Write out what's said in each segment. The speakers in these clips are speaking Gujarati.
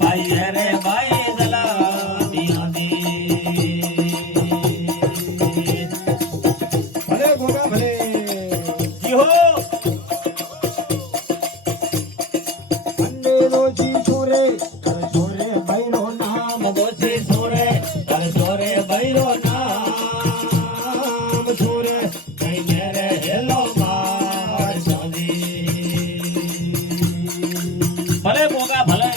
ભાઈ રે ભાઈ દલા દિયા દે ભલે ગોગા ભલે જી હો અંડે રોજી છોરે કર છોરે ભૈરો નામ દોષી સોરે કર સોરે ભૈરો નામ સોરે કઈ મેરે હેલો માર સાદી ભલે મોગા ભલે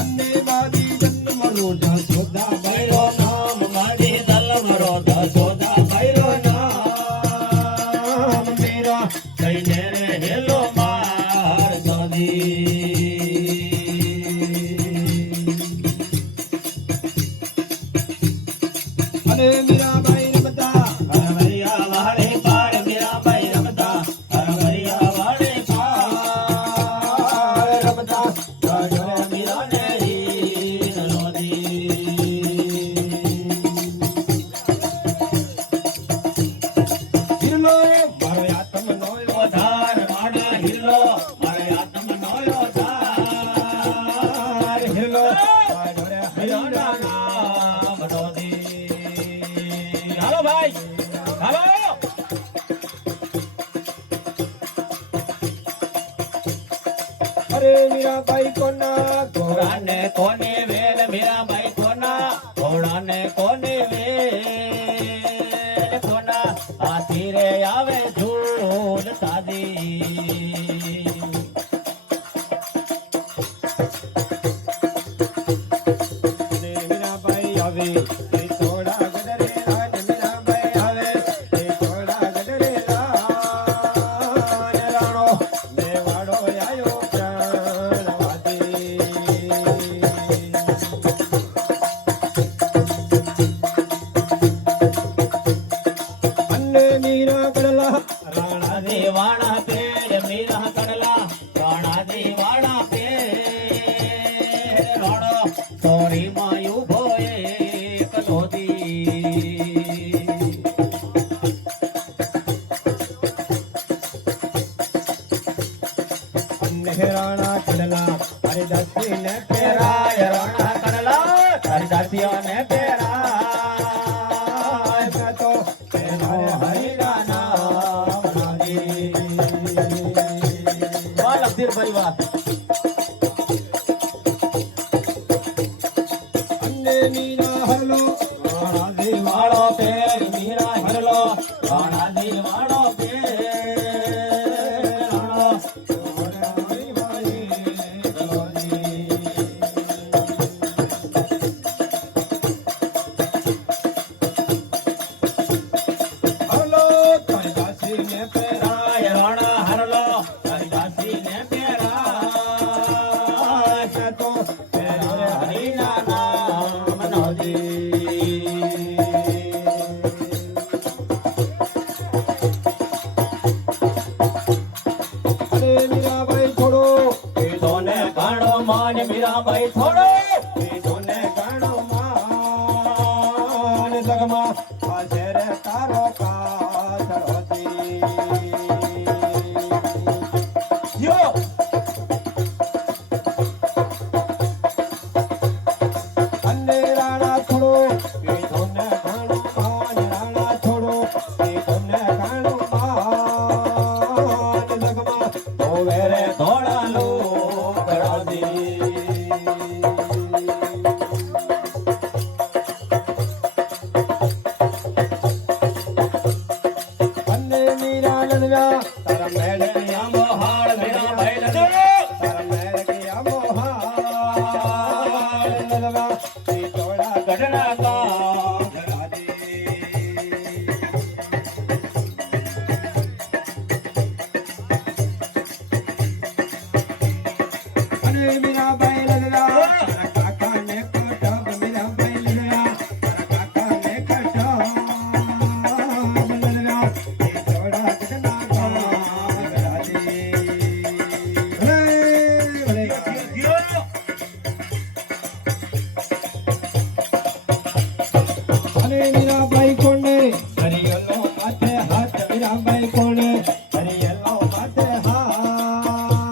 અંડે બાદી જન્મ રોજા સોદા ભૈરો નામ માડી દલમ રોધા સોદા ભૈરો નામ મેરા કઈ મેરે હેલો માર સાદી અને મીરાબાઈ રમતા હરવરિયા વાડે પાર મીરાબાઈ રમતા હરવરિયા વાડે પાર રમતા ગઢો મીરાને હીર લોદી હિરલો મારો આત્મ નોયો ઓધાર માડા હિરલો મારે આત્મ નોયો ધાર હિરલો હિરોના નામ લોદી હાલો ભાઈ હાલો અરે મીરાબાઈ કોના ઘોડાને કોને વેલ મીરાબાઈ કોના ઘોડાને કોને વેલ કોના હાથી રે આવે ઝૂલ સાદી મીરાબાઈ આવે એ થોડા ગડરે રાજ મીરાબાઈ આવે એ થોડા ગડરે રાજ રાણો મેવાડો આયો પ્રાણવાદી અન્ને મીરા કડલા રાણા દેવાણા પેડ મીરા કડલા રાણા દેવાણા પેડ રાણો સોરી માં ઉભો એક લોદી અન્ને રાણા કડલા અરે દસી ને પેરાય રાણા કડલા હરિદાસીઓને પેરાય પેરા તો પેરા હરિના નામ લાગી વાલ અબ્દુલ પરિવાર અન્ને મીરા હરલો રાણા દેવ વાળો પેર મીરા હરલો રાણા દિલ વાળો પેર રાણો હરલો તારી દાસી ને પેરાય રાણા હરલો હરિદાસીને પેરાય પેરા તો પેરા હરિના નામ નોદી અરે મીરાબાઈ છોડો તોને ઘણો માન મીરાબાઈ થોડો તોને ગાણો માન જગમાં આજે રે તારો કાસરોતી યો અન્ને રાણા છોડો તોને ગાણો માન રાણા છોડો તોને ગાણો માન જગમાં તો વેરે થોડા લોક રાજી અન્ને મીરા લડવા તારા મેળે આંબો હાળ મીરાબાઈ લડો તારા મેળે કે આમો હાલ લડવા તોડા ગઢડા કામ અને મીરાબાઈ લડવા તારા કાકા ને કટક મીરાબાઈ લડવા તારા કાકા ને કટક લડવા તોડા ગઢના ગામ રાજી ભલે ભલે અને મીરાબાઈ કોને હરિયલો માથે હાથ મીરાબાઈ કોને હરિયલો માથે હાથ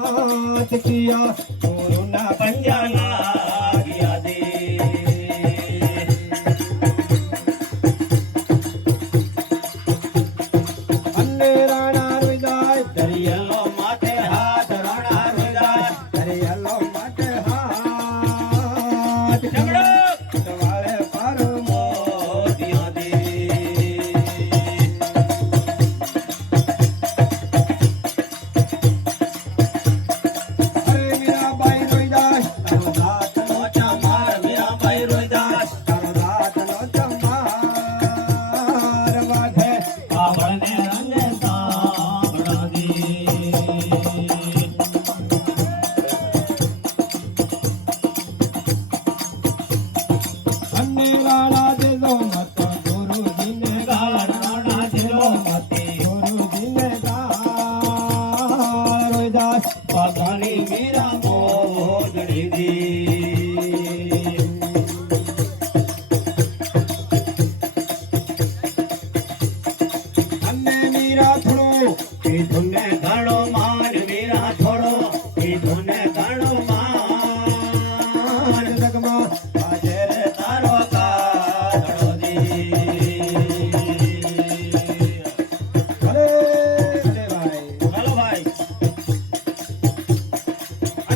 हाथ किया गुरुना पंजाना किया दे अन्ने राणा रुदाय दरियलो माथे हाथ राणा रुदाय दरियलो माटे हाथ झगड़ो वाले पारो मोतिया दे अरे मीरा बाई रुदाय तारो दात मोचा मार मीरा भाई रुदास तारो दात नो चमार वाधे बाबड़ने रंगे साबड़ा दे अन्ने राणा दे दो मत गुरु जी ने गाड़ राणा दिलो मते गुरु जी ने रुदास पगनी मीरा मोजड़ी दी अन्ने मीरा थोड़ो ई धुने घणो मान मीरा थोड़ो ई धुने घणो मान जगमा हाजर तारो कागड़ो दी अरे अरे भाई हेलो भाई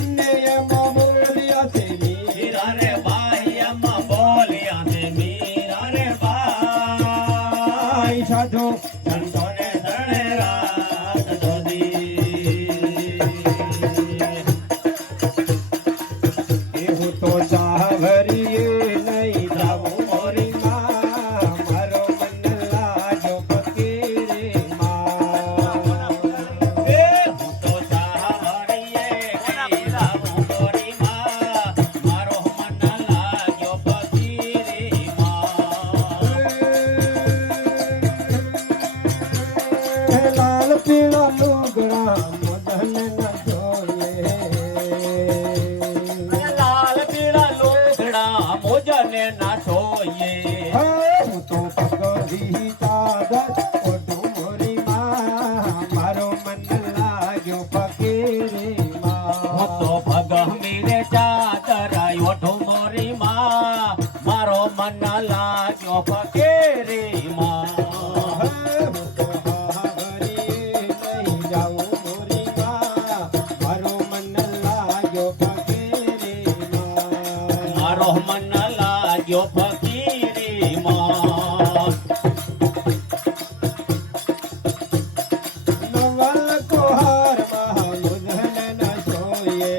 अन्ने ये मामूलिया से नी मीरा रे भाई अम्मा बोलिया दे मीरा रे भाई साधो संतों ने धरणे रात दो दी एहु तो सावरिये नहीं जाऊ मोरी माँ मारो मन लाजो फकीरे माँ ए तो सावरिये नहीं जाऊं तोरी माँ मारो मन लाग्यो फकीरी माँ लाल पीला लुगड़ा मदन न जोड़े लाल पीला लोगड़ा मोजने ना सोये હું તો પગરી ચાદર ઓઢું મોરી માँ મારો મન લાગ્યો ફકીરે હું તો ભગ મીરે ચાદર ઓઠો મોરી માં મારો મન લાગ્યો ફકીરી માં હું તો હાવરીએ નહીં જાઉં મોરી માँ મારો મન લાગ્યો ફકીરે માँ મારો મન લાગ્યો ફકીરી માં નવલ કોહાર મુધન ન જોઈએ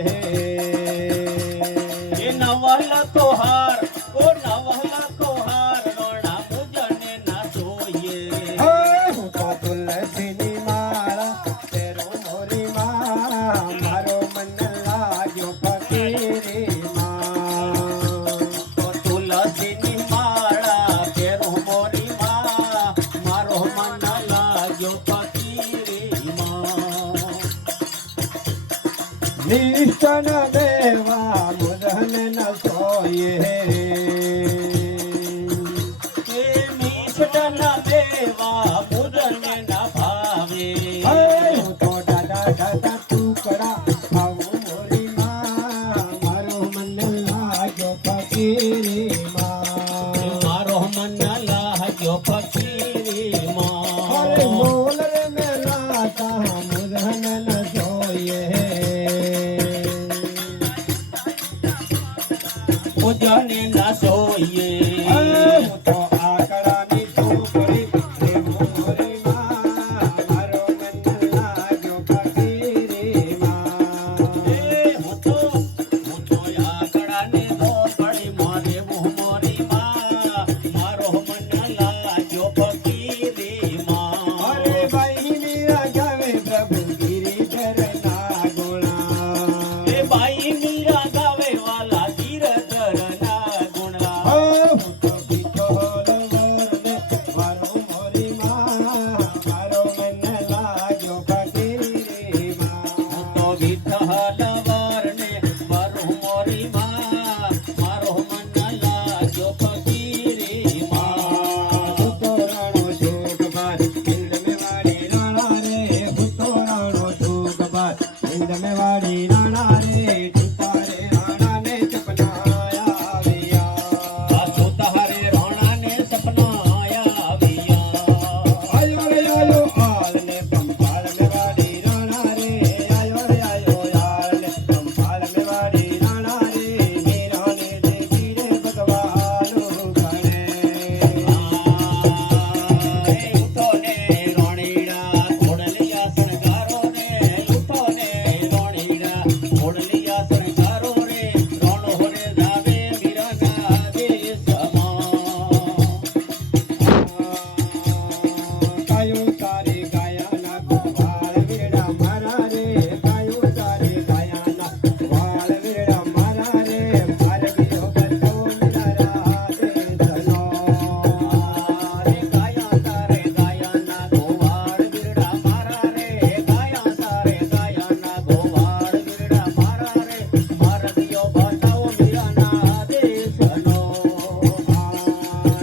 એ નવલ તોહાર ઓ નવલ તોહાર રોણા મુજને ના જોઈએ હું તો તુલસીની માળા તેરો મોરી માँ મારો મન લાગ્યો ફકીરી માँ તો તુલસીની માળા પહેરું મોરી માં મારો મન લાગ્યો ફકીરી માં નિષ્ઠન દેવા મુદન ન સોયે એ નિષ્ઠન દેવા મુદને ના ભાવે હું તો દાદા દાદા ટુકડા ખાવું મોરી માँ મારો મન લાગ્યો ફકીરી માँ મારો મન લાગ્યો ફકીરી અરે માં બોલ રે મેલાતા મુદન ન જોઈએ મુજને ના સોઈએ હું તો આકડાની ટુકડી લેવું મોરી માँ મારો મન લાગ્યો ફકીરી માँ હું તો આકડાને ધોપડી મોરે મોરી માં મારો મન લાગ્યો ફકીરી માં અરે ભાઈ મીરા ગાવે પ્રભુ ગિરિધર ના ગુણા એ બાઈ મીરા ગાવે વાલા ગીરધર ના ગુણા હું તો વિઠોલ વરને મારો મોરી માँ મારો મન લાગ્યો ફકીરી માँ તો વિઠ્ઠલ વરને મારું મોરી માં મારો મન લાગ્યો ફકીરી માં ભૂતોરાણો જોગબાર હિંદ મે વાડી રાણા રે ભૂતોરાણો જોગબાર હિંદ મે વાડી રાણા રે ટીપા રે રાણા ને સપના આવ્યા આ તો તારે રોણાને સપના આવ્યા આયો રે આયો હાલ ને પંપાળ મે વાડી રાણા રે આયો રે આયો હાલ ને પંપાળ મે વાડી રાણા રે મીરા ને દેવી રે ભગવાન ગણે ઉઠો ને રોણીડા ઘોડલિયા શણગારો રે ઉઠો ને રોણીડા ઘોડલિયા શણગારો રે રોણો રે જાવે મીરાના દેશમાં કાયો તારે ગાયાના ગોવાળ વેડા મારા રે કાયો તારે ગાયાના ગોવાળ વેડા મારા રે મારે બીજો બતો મિલારા દે ચલો રે ગાયા તારે ગાયાના ગોવાળ વીરડા મારા રે ગાયા તારે ગાયાના ગોવાળ વીરડા મારા રે મારદિયો બતાવો મીરાના દેશનો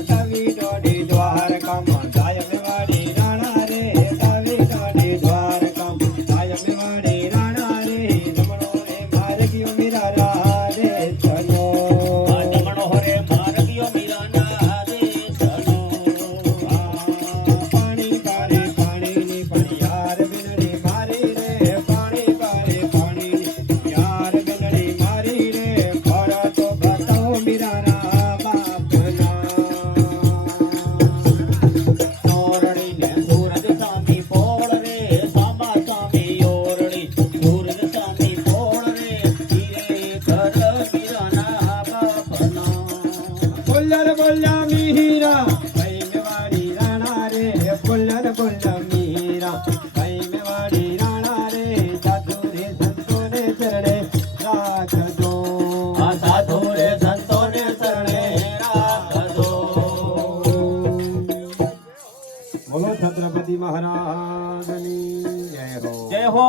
તવી દોડી દ્વારકા મંદાય મેવાડી રાણા રે તવી દોડી દ્વારકા મંદાય મેવાડી રાણા રે રમણો રે મારે ગયો મિલારા દે ચલો જમણો હરે મારદિયો મીરાના દેશનો પાણી પારે પાણીની પણિયાર બિનડી મારી રે પાણી પારે પાણીની યાર બિનડી મારી રે ખરા તો બતાવો મીરાના બાપના ઓરડીને સૂરજ સામી પોળ રે સામા સામી ઓરડી સૂરજ સામી પોળ રે ધીરે કર મીરાના બાપના બોલ્યા રે બોલ્યા મીરા ભાઈ મેવાડી રાણા રે બોલ્યા રે બોલ્યા મીરા ભાઈ મેવાડી રાણા રે સાધુ રે સંતોને ચરણે રાખજો આ સાધુ રે સંતોને શરણે રાખજો બોલો છત્રપતિ મહારાજની જય હો જય હો